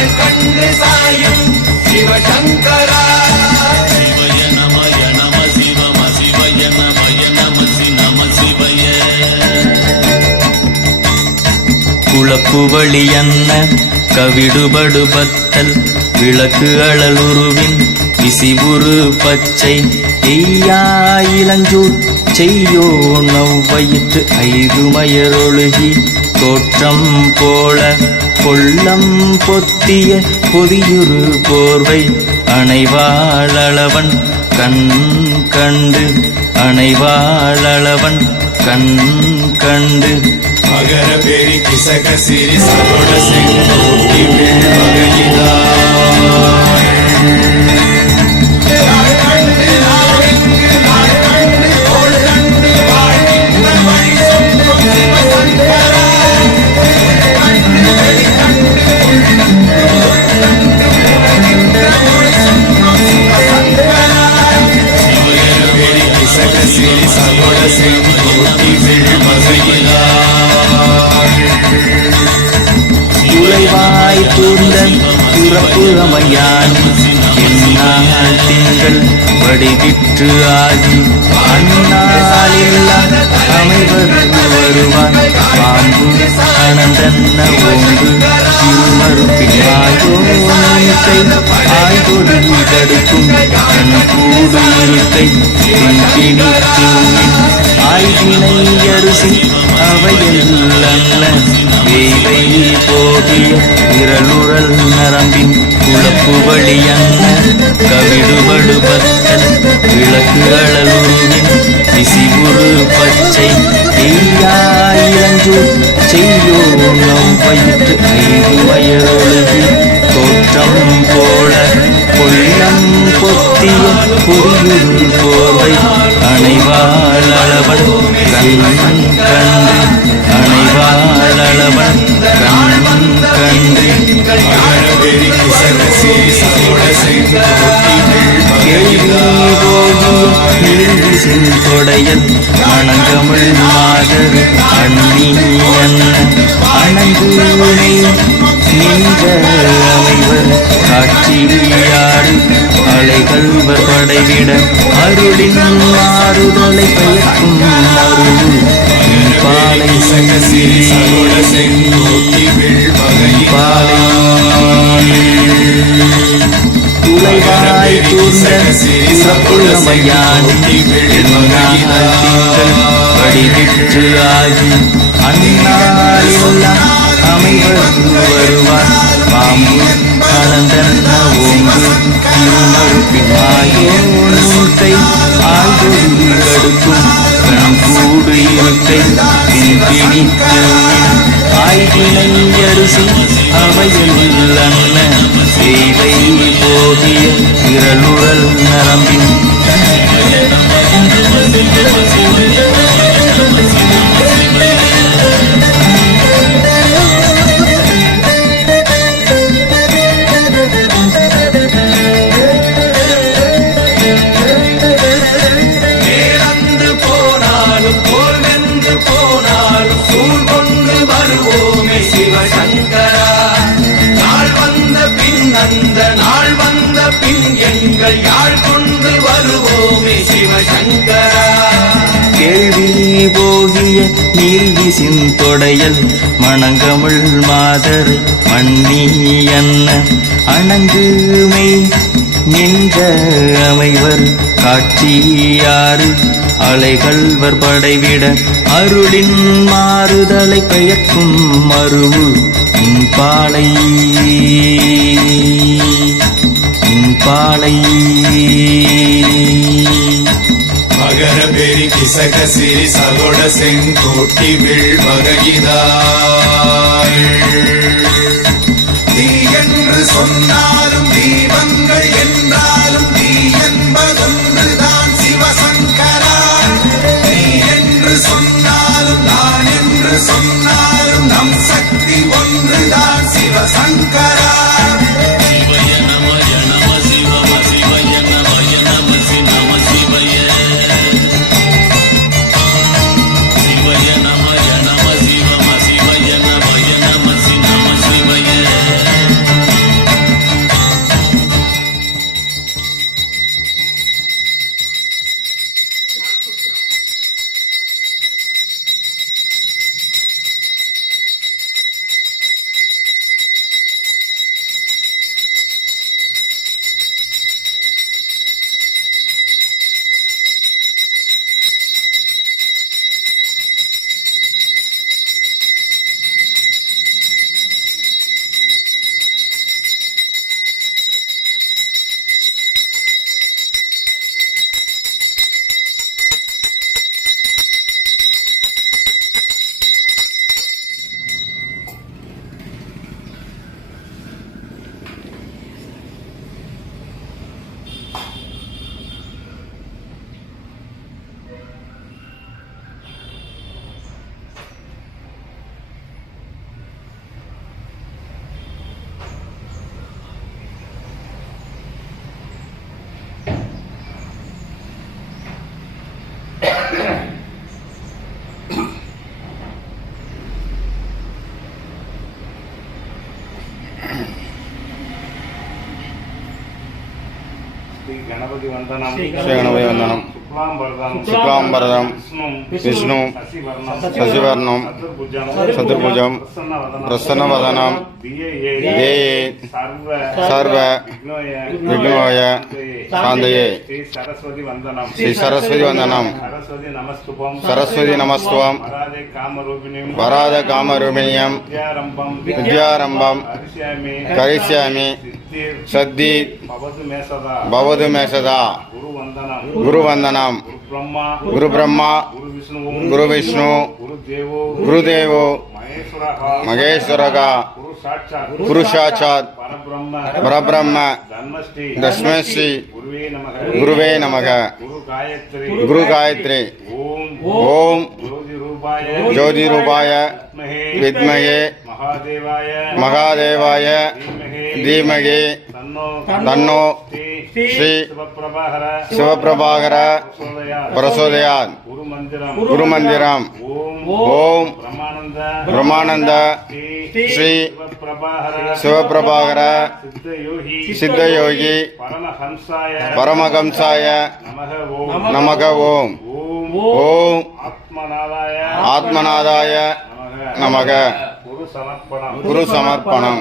நாள் கண்டு சாயும் சிவசங்கரா சிவய நமய நம சிவம சிவய நமய நமசி நம சிவய குளப்புவழி அன்ன கவிடுபடு பத்தல் விளக்கு அழலுருவின் விசிபுரு பச்சை எய்யா இளஞ்சூர் செய்யோ நவ்வயிற்று ஐதுமயரொழுகி தோற்றம் போல கொள்ளம் பொத்திய பொதியுரு போர்வை அணைவாளவன் கண் கண்டு அணைவாளவன் கண் கண்டு மகர பெரி கிசக சிறி சகோட செங்கோட்டி வகையிலா துளைவாய் தூர்ந்த புறப்புறமையான் என்னால் திங்கள் வடிவிற்று ஆகி அந்நாளில்லா அமைவர் வருவான் பாம்பு அனந்தன்ன ஓங்கு இருமறுப்பினாயோன்கை ஆய்கொடி தடுக்கும் கண் கூடு இருக்கை திங்கிணி தூவின் ஆய்வினை அரிசி அவையல்ல வேலை போகிய விரலுறல் நரம்பின் குழப்பு வழியன்ன கவிடுபடு பத்தல் விளக்கு அழலுருவின் விசிபுரு பச்சை எய்யாயிரஞ்சூர் செய்யோ நவ்வயிற்று ஐதுமயரொழுகி தோற்றம் போல கொள்ளம் பொத்திய பொறியுரு போர்வை அணைவாளவன் கண் கண்டு அணைவாளவன் கண் கண்டு கொடையல் மணங்கமிழ் மாதர் அந்நியன் அணங்குனை நின்ற அமைவர் காட்சியாடு அலைகள்வர் படைவிட அருளின் மாறுதலை பெயர்க்கும் அருள் பாலை பாலை துளைவாய் தூர்ந்த புறப்புறமையான் திங்கள் வடிவிற்று ஆகி அந்நாளில்லா அமைவர் வருவான் பாம்பு அனந்தன்ன ஓங்கு இருமறுப்பினாயோன்கை ஆய்கொடி கடுக்கும் கண் கூடு இருக்கை தின்பிணி ஆய்வினை அரிசி அவையல்ல சேவை போகிய விரலுறல் நரம்பின் கேள்வி போகிய நீல்விசின் தொடையல் மணங்கமிழ் மாதரை மன்னி என்ன அணங்குமை நின்ற அமைவர் காட்சியாறு அலைகள்வர் படைவிட அருளின் மாறுதலை பெயர்க்கும் மருவு பாலை பாலை மகர பெரி கிசக சிறி சகோட செங்கோட்டி வகையிதாள் தீ என்று சொன்னாலும் தீபங்கள் என்றாலும் தீ என்பதொன்றுதான் சிவசங்கரா நீ என்று சொன்னாலும் நான் என்று சொன்னாலும் நம் சக்தி ஒன்றுதான் சிவசங்கரா गणपति वंदनम श्री गणपति वंदनम शुक्लांबरधरम विष्णु शशिवर्णम चतुर्भुजम प्रसन्नवदनम ध्येये सर्व विघ्नोय शांतये श्री सरस्वती वंदनम सरस्वती नमस्तुभम वराद कामरूपिण्यम विद्यारंभम करिष्यामि सद्धि भवतु मे सदा गुरुवंदनम गुरु ब्रह्मा गुरु विष्णु गुरुदेवो महेश्वरः गुरु साक्षात् परब्रह्म तस्मै श्री गुरुवे नमः गुरु गायत्री ओम ज्योतिरूपाय विद्महे महादेवाय धीमहि तन्नो श्री शिवप्रभाकर प्रचोदयात् गुरुमंदिरम ओम ब्रह्मानंद श्री शिवप्रभाकर सिद्धयोगी परमहंसाय नमः ओम ओम आत्मनादाय नमः गुरु समर्पणम